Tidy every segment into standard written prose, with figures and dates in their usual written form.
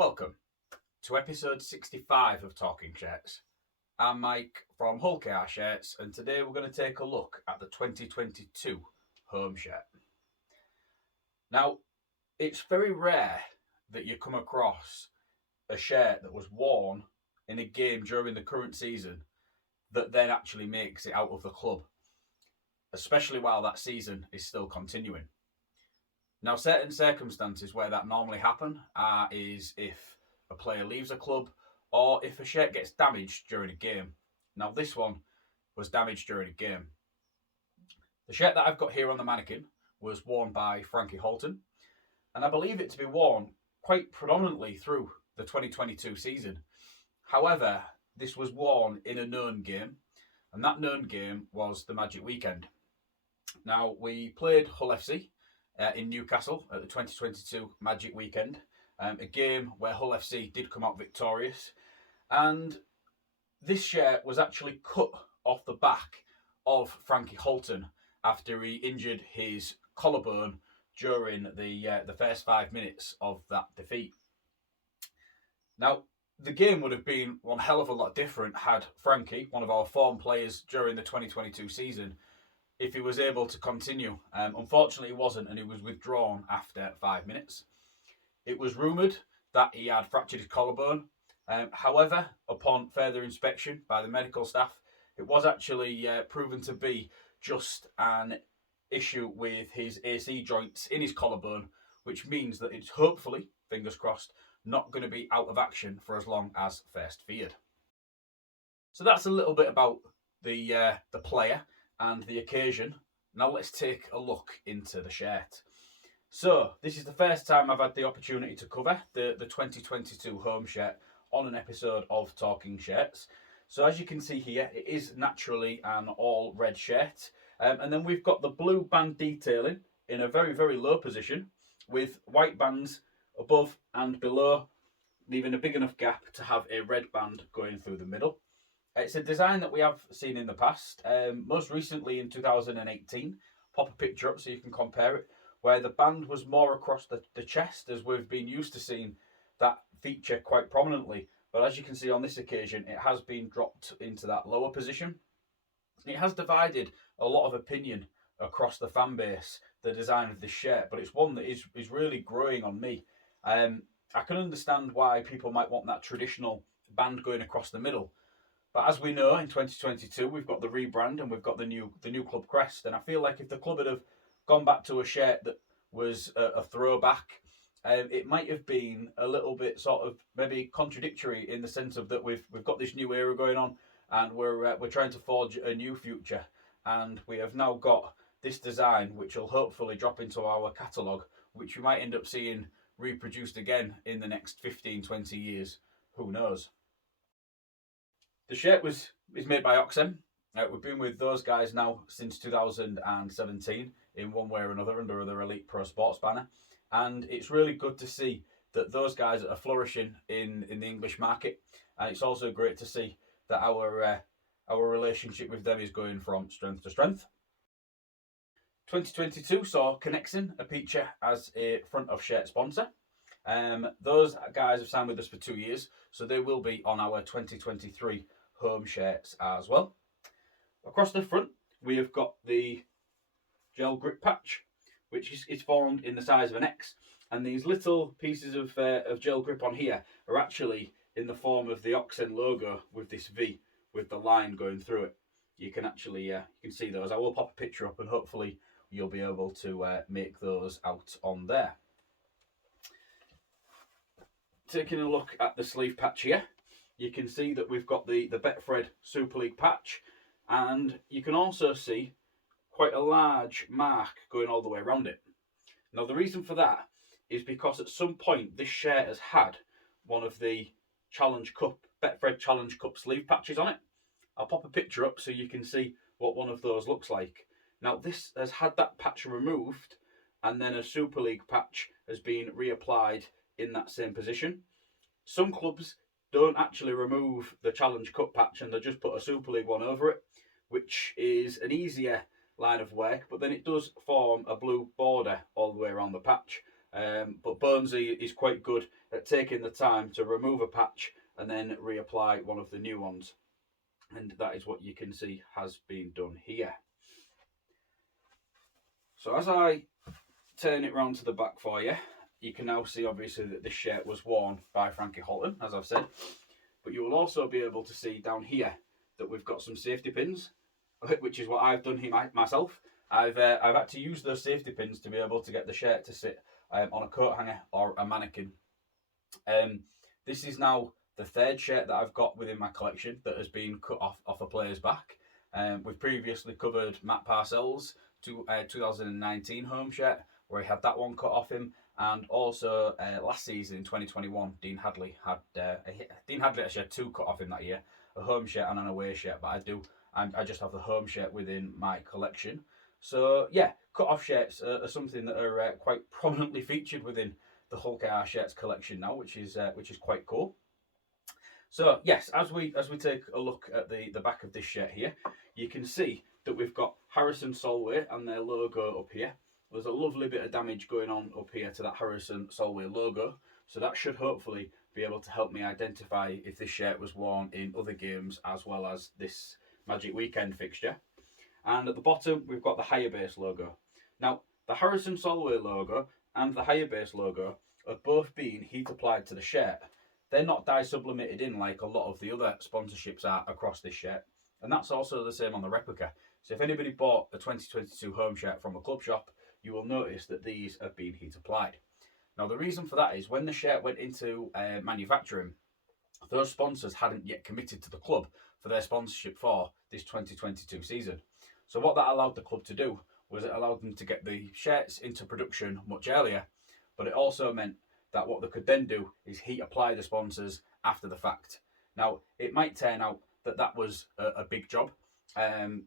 Welcome to episode 65 of Talking Shirts. I'm Mike from Hull KR Shirts, and today we're going to take a look at the 2022 home shirt. Now, it's very rare that you come across a shirt that was worn in a game during the current season that then actually makes it out of the club, especially while that season is still continuing. Now, certain circumstances where that normally happen is if a player leaves a club or if a shirt gets damaged during a game. Now, this one was damaged during a game. The shirt that I've got here on the mannequin was worn by Frankie Halton, and I believe it to be worn quite predominantly through the 2022 season. However, this was worn in a known game, and that known game was the Magic Weekend. Now, we played Hull FC in Newcastle at the 2022 Magic Weekend, a game where Hull FC did come out victorious, and this shirt was actually cut off the back of Frankie Halton after he injured his collarbone during the first 5 minutes of that defeat. Now, the game would have been one hell of a lot different had Frankie, one of our form players during the 2022 season, if he was able to continue. Unfortunately, he wasn't, and he was withdrawn after 5 minutes. It was rumoured that he had fractured his collarbone. However, upon further inspection by the medical staff, it was actually proven to be just an issue with his AC joints in his collarbone, which means that it's hopefully, fingers crossed, not going to be out of action for as long as first feared. So that's a little bit about the player and the occasion. Now let's take a look into the shirt. So this is the first time I've had the opportunity to cover the 2022 home shirt on an episode of Talking Shirts. So as you can see here, it is naturally an all red shirt. And then we've got the blue band detailing in a very, very low position with white bands above and below, leaving a big enough gap to have a red band going through the middle. It's a design that we have seen in the past, most recently in 2018. Pop a picture up so you can compare it, where the band was more across the chest, as we've been used to seeing that feature quite prominently. But as you can see on this occasion, it has been dropped into that lower position. It has divided a lot of opinion across the fan base, the design of this shirt, but it's one that is really growing on me. I can understand why people might want that traditional band going across the middle. But as we know, in 2022, we've got the rebrand and we've got the new club crest. And I feel like if the club had have gone back to a shirt that was a throwback, it might have been a little bit sort of maybe contradictory in the sense of that we've got this new era going on and we're trying to forge a new future. And we have now got this design, which will hopefully drop into our catalogue, which we might end up seeing reproduced again in the next 15, 20 years. Who knows? The shirt is made by Oxem. We've been with those guys now since 2017 in one way or another under their Elite Pro Sports banner. And it's really good to see that those guys are flourishing in the English market. And it's also great to see that our relationship with them is going from strength to strength. 2022 saw Kingston feature as a front of shirt sponsor. Those guys have signed with us for 2 years, so they will be on our 2023 home shirts as well. Across the front, we have got the gel grip patch, which is formed in the size of an X, and these little pieces of gel grip on here are actually in the form of the Oxen logo with this V with the line going through it. You can actually you can see those. I will pop a picture up, and hopefully you'll be able to make those out on there. Taking a look at the sleeve patch here, you can see that we've got the Betfred Super League patch, and you can also see quite a large mark going all the way around it. Now the reason for that is because at some point this shirt has had one of the Betfred Challenge Cup sleeve patches on it. I'll pop a picture up so you can see what one of those looks like. Now this has had that patch removed, and then a Super League patch has been reapplied in that same position. Some clubs don't actually remove the Challenge Cup patch and they just put a Super League one over it, which is an easier line of work, but then it does form a blue border all the way around the patch. But Bonesy is quite good at taking the time to remove a patch and then reapply one of the new ones. And that is what you can see has been done here. So as I turn it round to the back for you, you can now see obviously that this shirt was worn by Frankie Halton, as I've said. But you will also be able to see down here that we've got some safety pins, which is what I've done here myself. I've had to use those safety pins to be able to get the shirt to sit on a coat hanger or a mannequin. This is now the third shirt that I've got within my collection that has been cut off a player's back. We've previously covered Matt Parcells' 2019 home shirt, where he had that one cut off him, and also last season in 2021, Dean Hadley actually had two cut off him that year, a home shirt and an away shirt. But I just have the home shirt within my collection. So yeah, cut off shirts are something that are quite prominently featured within the Hull KR shirts collection now, which is quite cool. So yes, as we take a look at the back of this shirt here, you can see that we've got Harrison Solway and their logo up here. There's a lovely bit of damage going on up here to that Harrison Solway logo, so that should hopefully be able to help me identify if this shirt was worn in other games as well as this Magic Weekend fixture. And at the bottom we've got the Higher Base logo. Now the Harrison Solway logo and the Higher Base logo have both been heat applied to the shirt. They're not dye sublimated in like a lot of the other sponsorships are across this shirt, and that's also the same on the replica. So if anybody bought a 2022 home shirt from a club shop, you will notice that these have been heat applied. Now the reason for that is when the shirt went into manufacturing, those sponsors hadn't yet committed to the club for their sponsorship for this 2022 season. So what that allowed the club to do was it allowed them to get the shirts into production much earlier, but it also meant that what they could then do is heat apply the sponsors after the fact. Now it might turn out that that was a big job,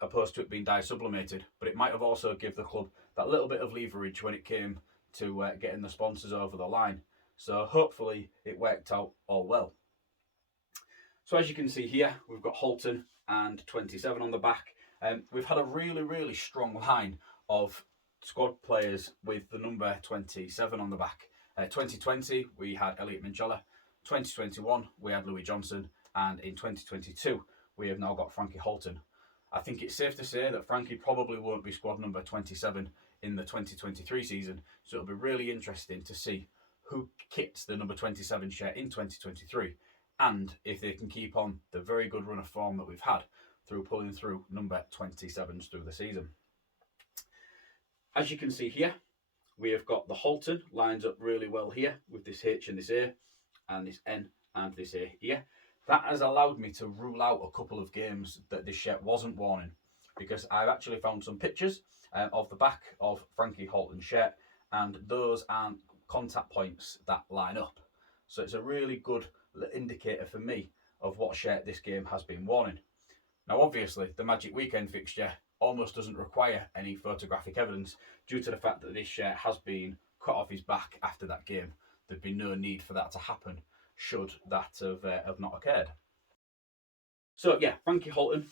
opposed to it being dye sublimated, but it might have also give the club that little bit of leverage when it came to getting the sponsors over the line. So hopefully it worked out all well. So as you can see here, we've got Halton and 27 on the back. We've had a really strong line of squad players with the number 27 on the back. 2020 we had Elliot Minchella, 2021 we had Louis Johnson, and in 2022 we have now got Frankie Halton. I think it's safe to say that Frankie probably won't be squad number 27 in the 2023 season, so it'll be really interesting to see who kits the number 27 shirt in 2023, and if they can keep on the very good run of form that we've had through pulling through number 27s through the season. As you can see here, we have got the Halton lines up really well here with this H and this A, and this N and this A here. That has allowed me to rule out a couple of games that this shirt wasn't worn in, because I've actually found some pictures of the back of Frankie Halton's shirt, and those aren't contact points that line up. So it's a really good indicator for me of what shirt this game has been worn in. Now obviously the Magic Weekend fixture almost doesn't require any photographic evidence due to the fact that this shirt has been cut off his back after that game. There'd be no need for that to happen should that have not occurred. So yeah, Frankie Halton,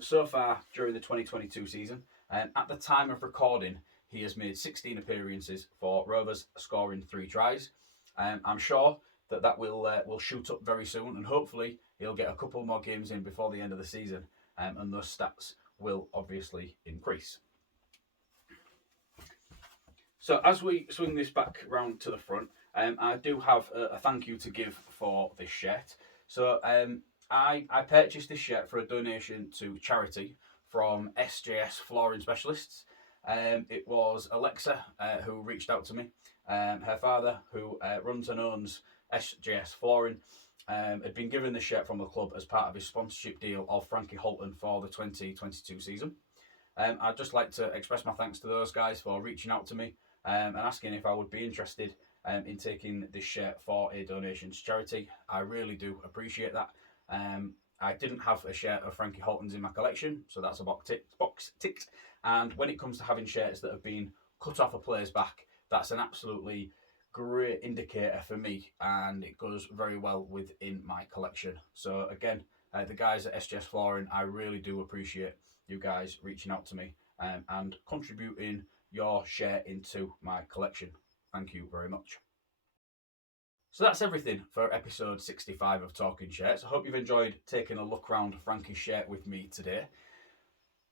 so far during the 2022 season, at the time of recording, he has made 16 appearances for Rovers, scoring 3 tries. I'm sure that will shoot up very soon, and hopefully he'll get a couple more games in before the end of the season, and those stats will obviously increase. So as we swing this back round to the front, I do have a thank you to give for this shirt. So I purchased this shirt for a donation to charity from SJS Flooring Specialists. It was Alexa who reached out to me. Her father, who runs and owns SJS Flooring, had been given the shirt from the club as part of his sponsorship deal of Frankie Halton for the 2022 season. I'd just like to express my thanks to those guys for reaching out to me and asking if I would be interested in taking this shirt for a donation to charity. I really do appreciate that. I didn't have a shirt of Frankie Halton's in my collection, so that's a box ticked. And when it comes to having shirts that have been cut off a player's back, that's an absolutely great indicator for me, and it goes very well within my collection. So again, the guys at SJS Flooring, I really do appreciate you guys reaching out to me and contributing your share into my collection. Thank you very much. So that's everything for episode 65 of Talking Shirts. I hope you've enjoyed taking a look around Frankie's shirt with me today.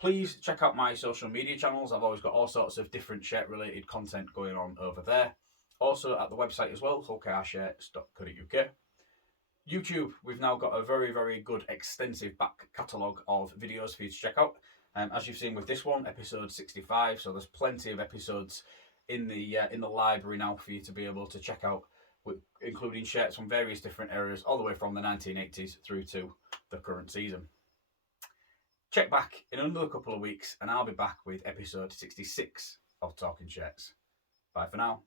Please check out my social media channels. I've always got all sorts of different shirt related content going on over there. Also at the website as well, hullkshirts.co.uk. YouTube, we've now got a very, very good extensive back catalogue of videos for you to check out. As you've seen with this one, episode 65, so there's plenty of episodes in the library now for you to be able to check out, including shirts from various different eras, all the way from the 1980s through to the current season. Check back in another couple of weeks and I'll be back with episode 66 of Talking Shirts. Bye for now.